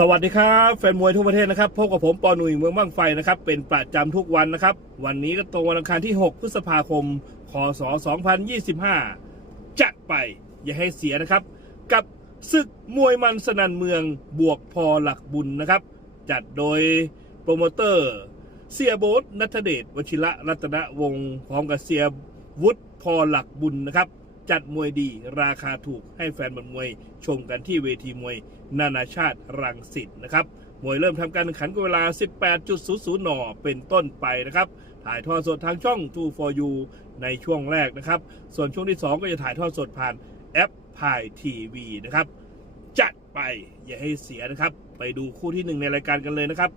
สวัสดีครับแฟนมวยทั่วประเทศนะครับพบกับผมปอหนุ่ยเมืองบ้างไฟนะครับเป็นประจำทุกวันนะครับ วันนี้ก็ตรงวันอังคารที่ 6 พฤษภาคมคศ2025 จัดไปอย่าให้เสียนะครับ กับศึกมวยมันสนันเมืองบวกพอหลักบุญนะครับ จัดโดยโปรโมเตอร์ เสียโบ๊ทนัทเดชวชิระรัตนวงศ์พร้อมกับเสียวุฒิพอหลักบุญนะครับ จัดมวยดีราคาถูกให้แฟนบอลมวยชมกันที่เวทีมวย นานาชาติรังสิตนะครับมวยเริ่มทำการแข่งขันก็เวลา 18.00 น เป็นต้นไปนะครับถ่ายทอดสดทางช่อง2 for you ในช่วงแรกนะครับ ส่วนช่วงที่ 2 ก็จะถ่ายทอดสดผ่านแอปพายทีวีนะครับ จัดไปอย่าให้เสียนะครับ ไปดูคู่ที่หนึ่งในรายการกันเลยนะครับ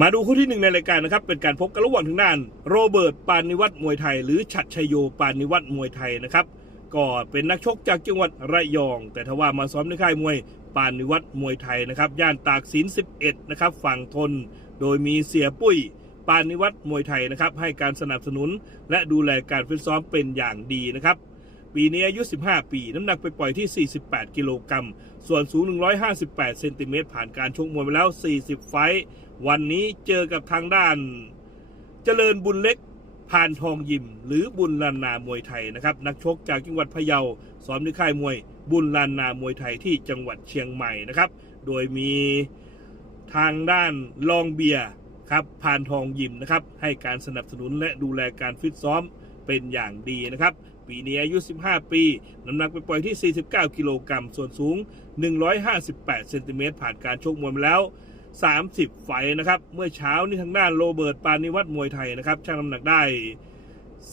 มาดูคู่ที่หนึ่งในรายการนะครับ เป็นการพบกันระหว่างทางด้าน โรเบิร์ตปานิวัตรมวยไทย หรือฉัดชัยโยปานิวัตรมวยไทยนะครับก็เป็นนักชกจากจังหวัดระยอง แต่ทว่ามาซ้อมในค่ายมวยปานิวัตรมวยไทยนะครับย่านตากสิน 11 นะครับฝั่งทน โดยมีเสียปุ้ยปานิวัตรมวยไทยนะครับให้การสนับสนุน และดูแลการฟิตซ้อมเป็นอย่างดีนะครับปีนี้อายุ 15 ปี น้ำหนักไปปล่อยที่ 48 กิโลกรัมส่วนสูง 158 เซนติเมตรผ่านการชกมวยมาแล้ว 40 ไฟท์ วันนี้เจอกับทางด้านเจริญบุญเล็กพานทองยิม หรือบุญลานนามวยไทยนะครับ นักชกจากจังหวัดพะเยาซ้อมที่ค่ายมวยบุญลานนามวยไทยที่จังหวัดเชียงใหม่นะครับ โดยมีทางด้านลองเบียร์ครับพานทองยิมนะครับ ให้การสนับสนุนและดูแลการฟิตซ้อมเป็นอย่างดีนะครับ ปีนี้อายุ 15 ปี น้ำหนักไปปล่อยที่ 49 กิโลกรัมส่วนสูง 158 เซนติเมตรผ่านการชกมวยมาแล้ว 30 ไฟนะครับ เมื่อเช้านี้ทางด้านโรเบิร์ตปานิวัตรมวยไทยนะครับช่างน้ำหนักได้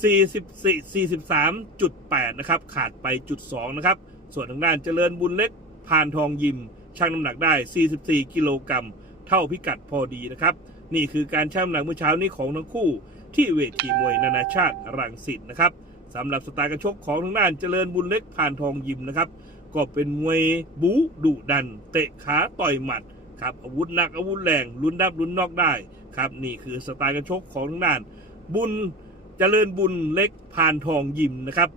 44 43.8 นะครับ ขาดไปจุด2นะครับ ส่วนทางด้านเจริญบุญเล็กพานทองยิมช่างน้ำหนักได้ 44 กิโลกรัมเท่าพิกัดพอดีนะครับ นี่คือการช่างน้ำหนักเมื่อเช้านี้ของทั้งคู่ ที่เวทีมวยนานาชาติรังสิตนะครับสำหรับสไตล์การชกของทางด้านเจริญบุญเล็กพานทองยิมนะครับก็เป็นมวยบูดุดัน เตะขาต่อยหมัด ครับอาวุธหนักอาวุธแรงลุ้นดับลุ้นนอกได้ครับนี่คือสไตล์การชกของทางด้าน บุญเจริญบุญเล็กพานทองยิมนะครับ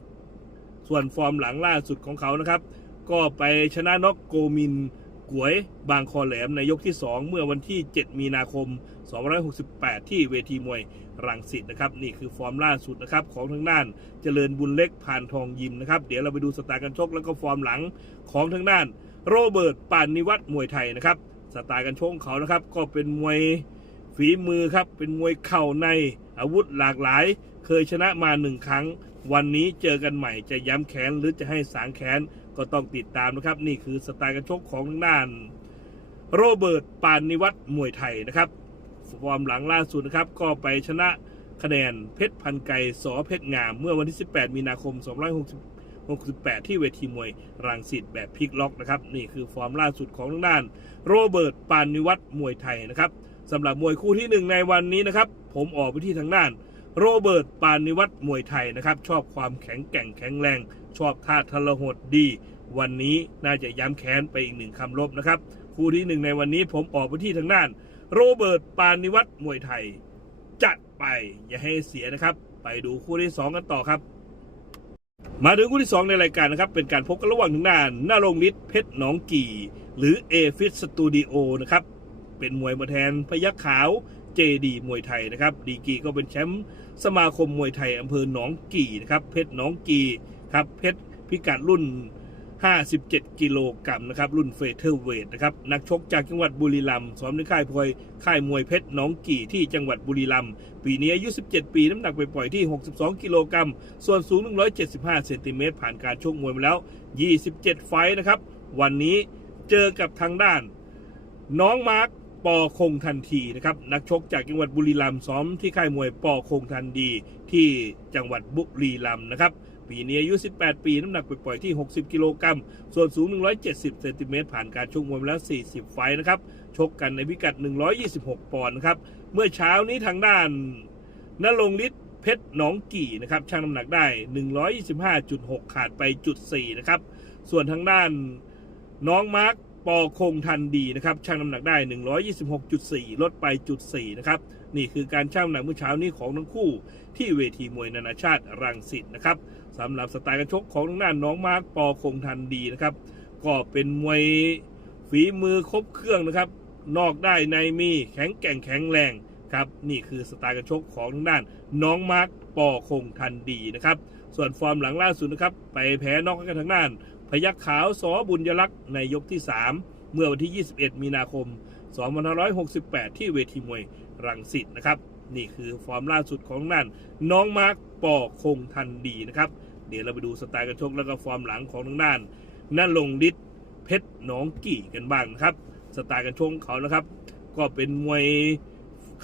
ส่วนฟอร์มหลังล่าสุดของเขานะครับ ก็ไปชนะน็อกโกมินกวยบางคอแหลมในยกที่ 2 เมื่อวันที่ 7 มีนาคม 268 ที่เวทีมวยรังสิตนะครับ นี่คือฟอร์มล่าสุดนะครับ ของทางด้านเจริญบุญเล็กพานทองยิมนะครับ เดี๋ยวเราไปดูสไตล์การชกแล้วก็ฟอร์มหลังของทางด้าน โรเบิร์ตปานนิวัตรมวยไทยนะครับ สไตล์การชกของเขานะครับ ก็เป็นมวยฝีมือครับ เป็นมวยเข่าในอาวุธหลากหลาย เคยชนะมาหนึ่งครั้ง วันนี้เจอกันใหม่จะย้ำแค้นหรือจะให้สางแค้นก็ต้องติดตามนะครับ นี่คือสไตล์การชกของทางด้าน โรเบิร์ตปานนิวัตรมวยไทยนะครับฟอร์มหลังล่าสุดนะครับ ก็ไปชนะคะแนนเพชรพันไก่สอเพชรงาม เมื่อวันที่ 18 มีนาคม 68 ที่เวทีมวยรังสิตแบบพลิกล็อกนะครับนี่คือฟอร์มล่าสุดของทางด้าน โรเบิร์ตปานนิวัตรมวยไทยนะครับสำหรับมวยคู่ที่หนึ่งในวันนี้นะครับผมออกไปที่ทางด้าน โรเบิร์ตปานนิวัตรมวยไทยนะครับชอบความแข็งแกร่งแข็งแรง ชอบท่าทรหดดี วันนี้น่าจะย้ำแค้นไปอีกหนึ่งคำลบนะครับคู่ที่หนึ่งในวันนี้ผมออกไปที่ทางด้าน โรเบิร์ตปานนิวัตรมวยไทย จัดไปอย่าให้เสียนะครับ ไปดูคู่ที่2กันต่อครับ มาถึงคู่ที่ 2 ในรายการนะครับ เป็นการพบกันระหว่างทางด้านหน้ารงฤทธิ์เพชรหนองกี่ หรือเอฟิสสตูดิโอนะครับ เป็นมวยมาแทนพยักขาวเจดีมวยไทยนะครับ ดีกีก็เป็นแชมป์สมาคมมวยไทยอำเภอหนองกี่นะครับ เพชรหนองกี่ครับเพชรพิกัดรุ่น 57 กิโลกรัมนะครับ รุ่นเฟเธอร์เวทนะครับ นักชกจากจังหวัดบุรีรัมย์ซ้อมในค่ายพลอยค่ายมวยเพชรหนองกี่ที่จังหวัดบุรีรัมย์ปีนี้อายุ 17 ปี น้ำหนักไปปล่อยที่ 62 กิโลกรัม ส่วนสูง 175 เซนติเมตรผ่านการชกมวยมาแล้ว 27 ไฟนะครับ วันนี้เจอกับทางด้าน น้องมาร์คปอคงทันทีนะครับนักชกจากจังหวัดบุรีรัมย์ซ้อมที่ค่ายมวยปอคงทันดีที่จังหวัดบุรีรัมย์นะครับ ปีนี้อายุ 18 ปี น้ำหนักไปปล่อยที่ 60 กิโลกรัม ส่วนสูง 170 เซนติเมตรผ่านการชกมวยมาแล้ว 40 ไฟนะครับ ชกกันในพิกัด 126 ปอนด์นะครับ เมื่อเช้านี้ทางด้านนรงฤทธิ์เพชรหนองกี่นะครับช่างน้ำหนักได้ 125.6 ขาดไปจุด4นะครับ ส่วนทางด้านน้องมาร์คปอคงทันดีนะครับช่างน้ำหนักได้ 126.4 ลดไปจุด4นะครับนี่คือการช่างน้ำหนักเมื่อเช้านี้ของทั้งคู่ที่เวทีมวยนานาชาติรังสิตนะครับ สำหรับสไตล์การชกของทางด้านน้องมาร์คปอคงทันดีนะครับ ก็เป็นมวยฝีมือครบเครื่องนะครับ นอกได้ในมีแข็งแกร่งแข็งแรงครับนี่คือสไตล์การชกของทางด้าน น้องมาร์คปอคงทันดีนะครับ ส่วนฟอร์มหลังล่าสุดนะครับ ไปแพ้นอกกับทางด้าน พยักขาวสอบุญยลักษณ์ในยกที่ 3 เมื่อวันที่ 21 มีนาคม 2568 ที่เวทีมวยรังสิตนะครับ นี่คือฟอร์มล่าสุดของทางด้านน้องมาร์คปอคงทันดีนะครับ ดี๋ยวเราไปดูสไตล์การชกแล้วก็ฟอร์มหลังของทางด้านนั่นลงฤทธิ์เพชรหนองกี่กันบ้างนะครับ สไตล์การชกเขานะครับ ก็เป็นมวย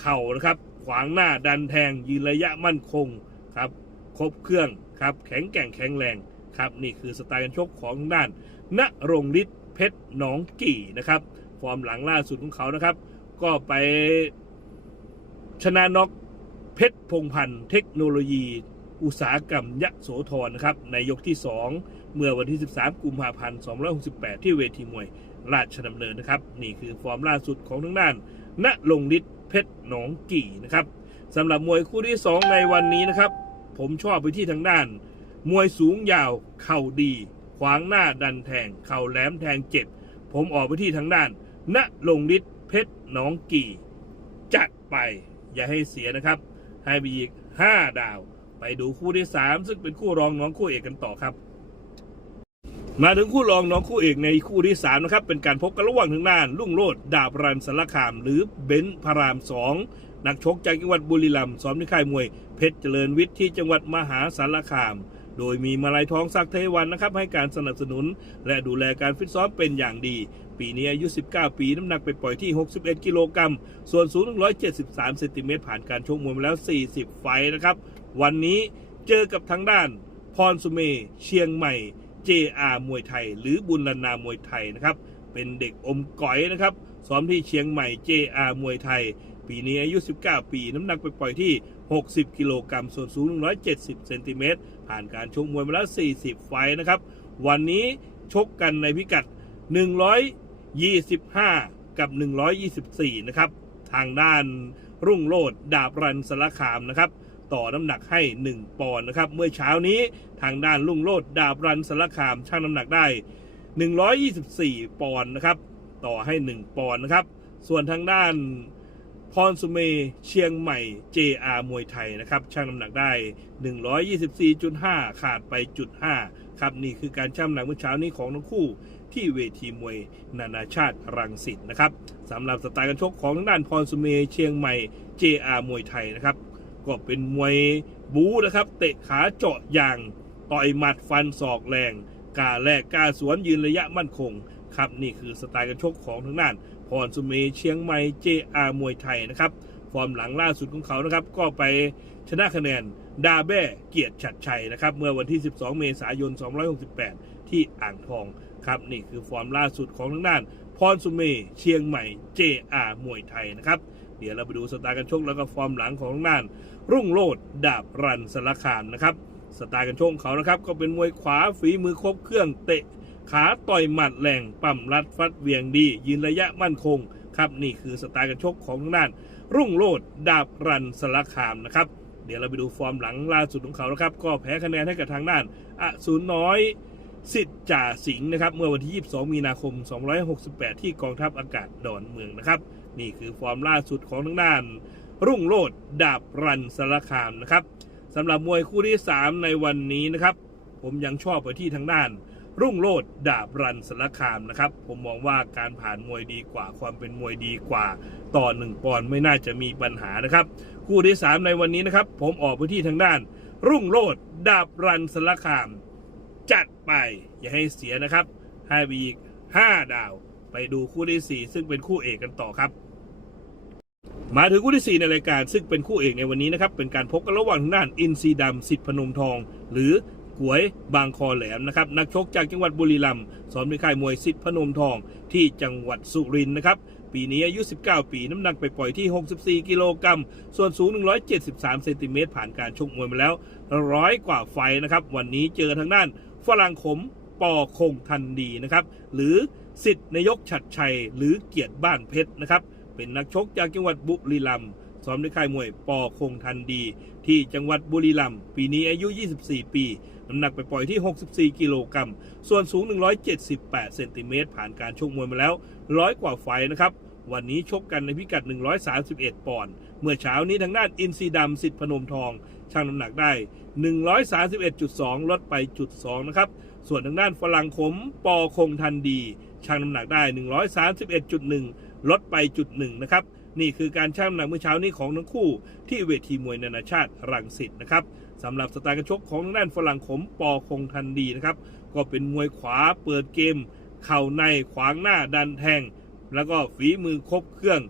เข่านะครับ ขวางหน้าดันแทงยืนระยะมั่นคงครับครบเครื่องครับแข็งแกร่งแข็งแรงครับนี่คือสไตล์การชกของทางด้านณรงฤทธิ์เพชรหนองกี่นะครับฟอร์มหลังล่าสุดของเขานะครับ ก็ไปชนะน็อกเพชรพงพันธ์เทคโนโลยี อุตสาหกรรมยะโสธรนะครับในยกที่ 2 เมื่อวันที่ 13 กุมภาพันธ์ 2568 ที่เวทีมวยราชดำเนินนะครับ นี่คือฟอร์มล่าสุดของทางด้านณลงฤทธิ์เพชรหนองกี่นะครับสำหรับมวยคู่ที่ 2 ในวันนี้นะครับ ผมชอบไปที่ทางด้าน มวยสูงยาวเข่าดี ขวางหน้าดันแทง เข่าแหลมแทงเจ็บ ผมออกไปที่ทางด้านณลงฤทธิ์เพชรหนองกี่ จัดไปอย่าให้เสียนะครับ ให้ไปอีก 5 ดาว ไปดูคู่ที่ 3 ซึ่งเป็นคู่รองน้องคู่เอกกันต่อครับ มาถึงคู่รองน้องคู่เอกในคู่ที่3นะครับเป็นการพบกันระหว่างทางด้านลุ่งโลดดาบรันสารคาม หรือเบนซ์พารามสองนักชกจากจังหวัดบุรีรัมย์ซ้อมที่ค่ายมวยเพชรเจริญวิทย์ที่จังหวัดมหาสารคาม โดยมีมาลัยทองศักเทวันนะครับให้การสนับสนุน และดูแลการฟิตซ้อมเป็นอย่างดี ปีนี้อายุ 19 ปี น้ำหนักไปปล่อยที่ 61 กิโลกรัม ส่วนสูง 173 เซนติเมตรผ่านการชกมวยมาแล้ว 40 ไฟนะครับ วันนี้เจอกับทางด้าน พรสุเม เชียงใหม่ JR มวยไทย หรือบุญลนามวยไทยนะครับ เป็นเด็กอมก๋อยนะครับ ซ้อมที่เชียงใหม่ JR มวยไทย ปีนี้อายุ 19 ปี น้ำหนักไปปล่อยที่ 60 กิโลกรัม ส่วนสูง 170 เซนติเมตร ผ่านการชกมวยมาแล้ว 40 ไฟนะครับ วันนี้ชกกันในพิกัด 125 กับ 124 นะครับ ทางด้านรุ่งโรดดาบรันสารคามนะครับ ต่อน้ำหนักให้ 1 ปอนด์นะครับ เมื่อเช้านี้ทางด้านรุ่งโรดดาบรันสารคามชั่งน้ำหนักได้ 124 ปอนด์นะครับ ต่อให้ 1 ปอนด์นะครับ ส่วนทางด้าน พรสุเมเชียงใหม่ JR มวยไทยนะครับชั่งน้ำหนักได้ 124.5 ขาดไปจุด5ครับนี่คือการชั่งน้ำหนักเมื่อเช้านี้ของทั้งคู่ที่เวทีมวยนานาชาติรังสิตนะครับสำหรับสไตล์การชกของทางด้านพรสุเมเชียงใหม่ JR มวยไทยนะครับก็เป็นมวยบู๊นะครับเตะขาเจาะยางต่อยหมัดฟันศอกแรงกาแลกกาสวนยืนระยะมั่นคงครับนี่คือสไตล์การชกของทางด้าน พรสุเมเชียงใหม่ JR มวยไทยนะครับฟอร์มหลังล่าสุดของเขานะครับ ก็ไปชนะคะแนนดาแบ้เกียรติฉัดชัยนะครับ เมื่อวันที่ 12 เมษายน2568 ที่อ่างทองครับ นี่คือฟอร์มล่าสุดของทางด้าน พรสุเมเชียงใหม่ JR มวยไทยนะครับ เดี๋ยวเราไปดูสไตล์การชกแล้วก็ฟอร์มหลังของทางด้าน รุ่งโรดดาบรันสารคามนะครับสไตล์การชกเขานะครับ ก็เป็นมวยขวาฝีมือครบเครื่องเตะ ขาต่อยหมัดแรงปั่มรัดฟัดเวียงดี ยืนระยะมั่นคงครับนี่คือสไตล์การชกของทางด้าน รุ่งโรดดาบรันสารคามนะครับ เดี๋ยวเราไปดูฟอร์มหลังล่าสุดของเขานะครับ ก็แพ้คะแนนให้กับทางด้านอสูรน้อยสิทธิ์จ่าสิงห์นะครับ เมื่อวันที่ 22 มีนาคม 268 ที่กองทัพอากาศดอนเมืองนะครับ นี่คือฟอร์มล่าสุดของทางด้าน รุ่งโรดดาบรันสารคามนะครับสำหรับมวยคู่ที่ 3 ในวันนี้นะครับ ผมยังชอบไปที่ทางด้าน รุ่งโรดดาบรันสารคามนะครับ ผมมองว่าการผ่านมวยดีกว่า ความเป็นมวยดีกว่า ต่อหนึ่งปอนด์ไม่น่าจะมีปัญหานะครับ คู่ที่ 3 ในวันนี้นะครับ ผมออกไปที่ทางด้าน รุ่งโรดดาบรันสารคาม จัดไปอย่าให้เสียนะครับให้ไปอีก5ดาว ไปดูคู่ที่ 4 ซึ่งเป็นคู่เอกกันต่อครับมาถึงคู่ที่ 4 ในรายการซึ่งเป็นคู่เอกในวันนี้นะครับ เป็นการพบกันระหว่างทางด้านอินซีดำสิทธิพนมทอง หรือ กวยบางคอแหลมนะครับนักชกจากจังหวัดบุรีรัมย์สอนในค่ายมวยสิทธิพนมทองที่จังหวัดสุรินทร์นะครับปีนี้อายุ 19 ปี น้ำหนักไปปล่อยที่ 64 กิโลกรัม ส่วนสูง 173 เซนติเมตรผ่านการชกมวยมาแล้วร้อยกว่าไฟนะครับ วันนี้เจอทางด้านฝรั่งขมปอคงทันดีนะครับ หรือสิทธิ์นายกฉัดชัย หรือเกียรติบ้านเพชรนะครับ เป็นนักชกจากจังหวัดบุรีรัมย์ ซ้อมในค่ายมวยปอคงทันดี ที่จังหวัดบุรีรัมย์ปีนี้อายุ 24 ปี น้ำหนักไปปล่อยที่ 64 กิโลกรัม ส่วนสูง 178 เซนติเมตรผ่านการชกมวยมาแล้ว ร้อยกว่าไฟนะครับวันนี้ชกกันในพิกัด 131 ปอนด์ เมื่อเช้านี้ทางด้านอินซีดำสิทธิพนมทองชั่งน้ำหนักได้ 131.2 ลดไปจุด2นะครับ ส่วนทางด้านฝรั่งขมปอคงทันดีชั่งน้ำหนักได้ 131.1 ลดไปจุด1นะครับ นี่คือการชั่งน้ำหนักเมื่อเช้านี้ของทั้งคู่ ที่เวทีมวยนานาชาติรังสิตนะครับสำหรับสไตล์การชกของทางด้านฝรั่งขมปอคงทันดีนะครับก็เป็นมวยขวาเปิดเกม เข่าในขวางหน้าดันแทง แล้วก็ฝีมือครบเครื่อง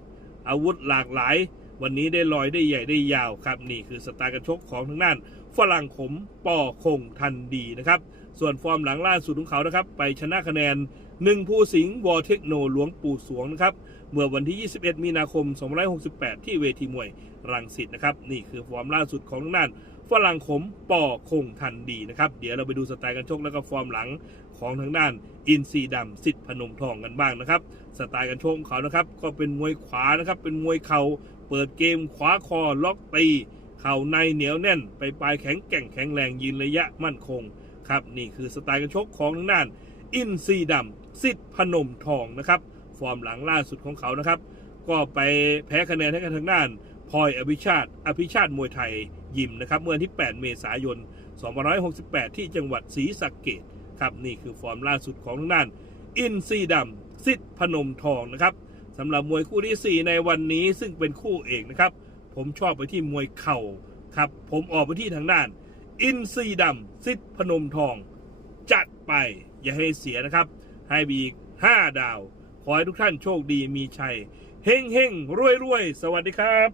อาวุธหลากหลาย วันนี้ได้ลอยได้ใหญ่ได้ยาวครับ นี่คือสไตล์การชกของทางด้านฝรั่งขมปอคงทันดีนะครับส่วนฟอร์มหลังล่าสุดของเขานะครับ ไปชนะคะแนน หนึ่งผู้สิงห์วอเทคโนหลวงปู่สวงนะครับ เมื่อวันที่ 21 มีนาคม 2568 ที่เวทีมวยรังสิตนะครับ นี่คือฟอร์มล่าสุดของทางด้านฝรั่งขมปอคงทันดีนะครับ เดี๋ยวเราไปดูสไตล์การชกแล้วก็ฟอร์มหลังของทางด้านอินซีดำสิทธิ์พนมทองกันบ้างนะครับ สไตล์การชกของเขานะครับ ก็เป็นมวยขวานะครับ เป็นมวยเข่าเปิดเกมขวาคอล็อกตีเข่าในเหนียวแน่น ไปปลายแข็งแกร่งแข็งแรงยืนระยะมั่นคงครับนี่คือสไตล์การชกของทางด้านอินซีดำ สิทธิ์พนมทองนะครับ ฟอร์มหลังล่าสุดของเขานะครับ ก็ไปแพ้คะแนนให้กับทางด้านพลอยอภิชาติ อภิชาติมวยไทยยิมนะครับ เมื่อวันที่ 8 เมษายน 2568 ที่จังหวัดศรีสะเกดครับนี่คือฟอร์มล่าสุดของทางด้าน อินซีดำสิทธิ์พนมทองนะครับสำหรับมวยคู่ที่ 4 ในวันนี้ซึ่งเป็นคู่เอกนะครับ ผมชอบไปที่มวยเข่าครับ ผมออกไปที่ทางด้าน อินซีดำสิทธิ์พนมทอง จัดไปอย่าให้เสียนะครับ ให้บีอีก 5 ดาว ขอให้ทุกท่านโชคดีมีชัย เฮงเฮงรวยรวยสวัสดีครับ